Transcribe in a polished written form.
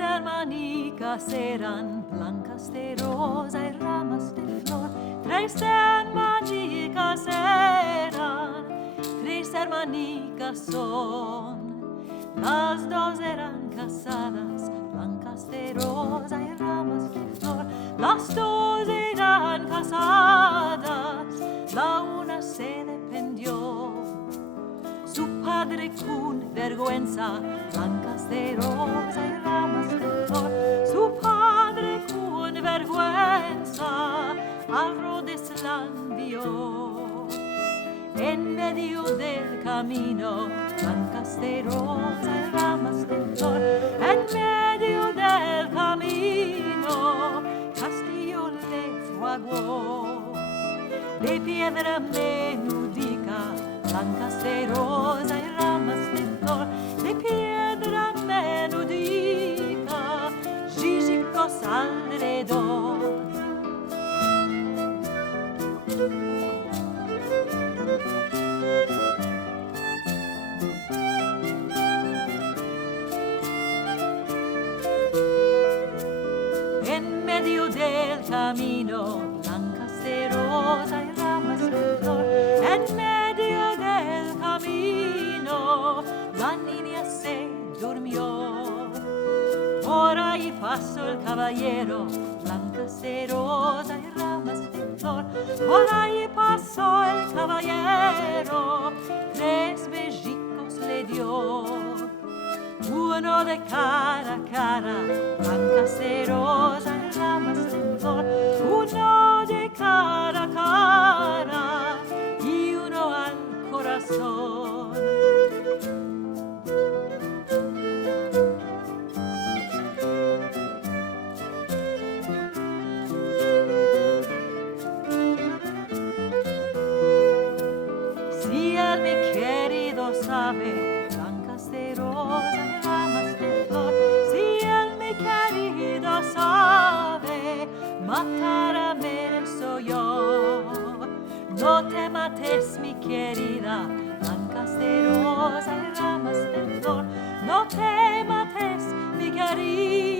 hermanicas eran blancas de rosa y ramas de flor. 3 hermanicas eran, 3 hermanicas son. Las 2 eran casadas, blancas de rosa y ramas de flor. Las 2 eran casadas, la una se dependió. Su padre con vergüenza, blancas de rosa y ramas de flor. Su padre con vergüenza, al Rhodes la envió. En medio del camino, blancas de rosa y ramas de flor. En medio del camino, Castillo le fraguó. De piedra menudica, blancas de rosa y ramas de flor. De piedra menudica, gigicos alrededor. En medio del camino, blancas de rosa y ramas de flor. En medio del camino, la niña se durmió. Por ahí pasó el caballero, blancas de rosa y ramas de flor. Por ahí pasó el caballero, 3 bellacos le dio. Uno de cara a cara, blancas de rosa y ramas de flor. Uno de cara a cara y uno al corazón. Si él, mi querido, sabe, blancas de rosa y ramas de flor. Si él, mi querido, sabe, matar soy yo. No te mates, mi querida, blancas de rosa y ramas de flor. No te mates, mi querida.